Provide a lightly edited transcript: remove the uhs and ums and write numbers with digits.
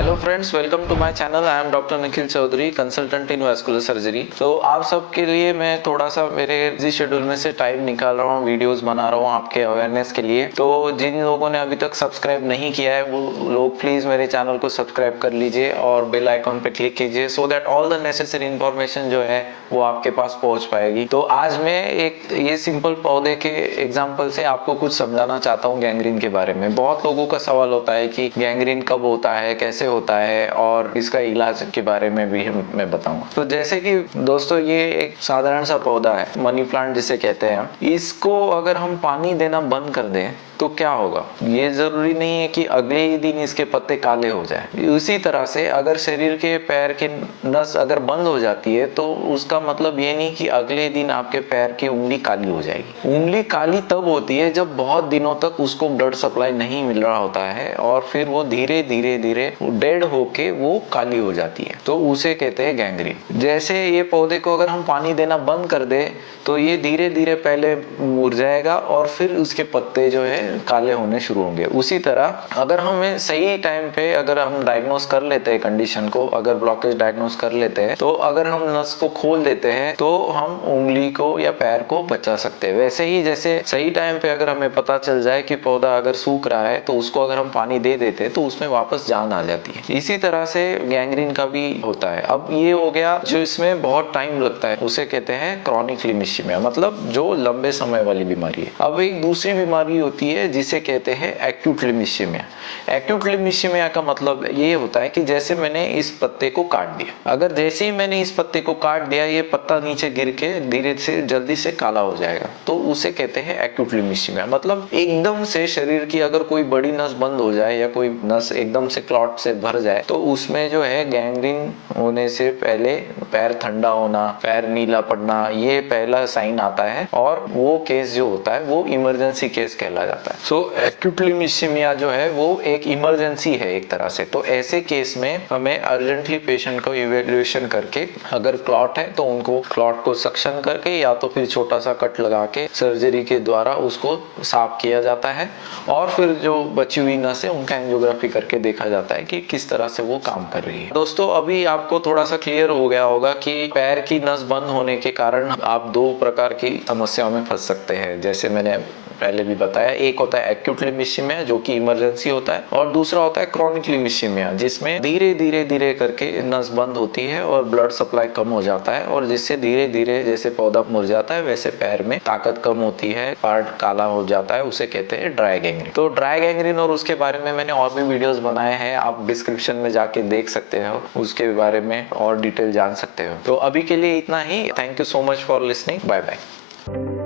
Hello friends, welcome to my channel. I am doctor Nikhil Chaudhary, consultant in vascular surgery. तो आप सबके लिए मैं थोड़ा सा मेरे बिजी शेड्यूल में से टाइम निकाल रहा हूँ, वीडियोस बना रहा हूँ आपके अवेयरनेस के लिए। तो जिन लोगों ने अभी तक सब्सक्राइब नहीं किया है वो लोग प्लीज मेरे चैनल को सब्सक्राइब कर लीजिए और बेल आइकॉन पे क्लिक कीजिए, so that all the necessary information जो है वो आपके पास पहुंच पाएगी। तो आज मैं एक ये सिंपल पौधे के एग्जाम्पल से आपको कुछ समझाना चाहता हूँ गैंग्रीन के बारे में। बहुत लोगों का सवाल होता है कि गैंग्रीन कब होता है, कैसे होता है और इसका इलाज के बारे में भी मैं बताऊंगा। तो जैसे कि दोस्तों, ये एक साधारण सा पौधा है, मनी प्लांट जिसे कहते हैं। इसको अगर हम पानी देना बंद कर दें तो क्या होगा? ये जरूरी नहीं है कि अगले ही दिन इसके पत्ते काले हो जाए। उसी तरह से अगर शरीर के पैर के नस अगर बंद हो जाती है तो उसका मतलब ये नहीं कि अगले दिन आपके पैर की उंगली काली हो जाएगी। उंगली काली तब होती है जब बहुत दिनों तक उसको ब्लड सप्लाई नहीं मिल रहा होता है और फिर वो धीरे धीरे धीरे डेड होके वो काली हो जाती है, तो उसे कहते हैं गैंग्रीन। जैसे ये पौधे को अगर हम पानी देना बंद कर दे तो ये धीरे धीरे पहले मुरझाएगा और फिर उसके पत्ते जो है काले होने शुरू होंगे। उसी तरह अगर हमें सही टाइम पे अगर हम डायग्नोस कर लेते हैं कंडीशन को, अगर ब्लॉकेज डायग्नोस कर लेते हैं, तो अगर हम नस को खोल देते हैं तो हम उंगली को या पैर को बचा सकते हैं। वैसे ही जैसे सही टाइम पे अगर हमें पता चल जाए कि पौधा अगर सूख रहा है तो उसको अगर हम पानी दे देते हैं तो उसमें वापस जान आ जाती है। इसी तरह से गैंग्रीन का भी होता है। अब ये हो गया जो इसमें बहुत टाइम लगता है, उसे कहते हैं क्रॉनिक लिमिशियमिया, मतलब जो लंबे समय वाली बीमारी है। अब एक दूसरी बीमारी होती है जिसे कहते हैं एक्यूट लिमिशियमिया। एक्यूट लिमिशियमिया का मतलब ये होता है कि जैसे मैंने इस पत्ते को काट दिया, अगर जैसे ही मैंने इस पत्ते को काट दिया ये पत्ता नीचे गिर के धीरे से जल्दी से काला हो जाएगा, तो उसे कहते हैं एक्यूट लिमिशियमिया। मतलब एकदम से शरीर की अगर कोई बड़ी नस बंद हो जाए या कोई नस एकदम से क्लॉट से भर जाए तो उसमें जो है गैंग्रीन होने से पहले पैर ठंडा होना, पैर नीला पड़ना, ये पहला साइन आता है और वो केस जो होता है वो इमरजेंसी केस कहला जाता है। सो एक्यूट लिमिशियमिया जो है वो एक इमरजेंसी है एक तरह से। तो ऐसे केस में हमें अर्जेंटली पेशेंट को इवेल्युएशन करके, अगर क्लॉट है तो उनको क्लॉट को सक्शन करके या तो फिर छोटा सा कट लगा के सर्जरी के द्वारा उसको साफ किया जाता है और फिर जो बची हुई नस है उनका एंजियोग्राफी करके देखा जाता है कि किस तरह से वो काम कर रही है। दोस्तों, अभी आपको थोड़ा सा क्लियर हो गया होगा कि पैर की नस बंद होने के कारण आप दो प्रकार की समस्याओं में फंस सकते हैं, जैसे मैंने पहले भी बताया। एक होता है एक्यूट लिमिशियमिया जो कि इमरजेंसी होता है और दूसरा होता है क्रॉनिक लिमिशियमिया जिसमें धीरे धीरे धीरे करके नस बंद होती है और ब्लड सप्लाई कम हो जाता है और जिससे धीरे धीरे जैसे पौधा मुरझाता है वैसे पैर में ताकत कम होती है, पार्ट काला हो जाता है, उसे कहते हैं ड्राई गैंग्रीन। तो ड्राई गैंग्रीन और उसके बारे में मैंने और भी वीडियोस बनाए हैं, आप डिस्क्रिप्शन में जाके देख सकते हो, उसके बारे में और डिटेल जान सकते हो। तो अभी के लिए इतना ही। Thank you so much for listening. Bye bye.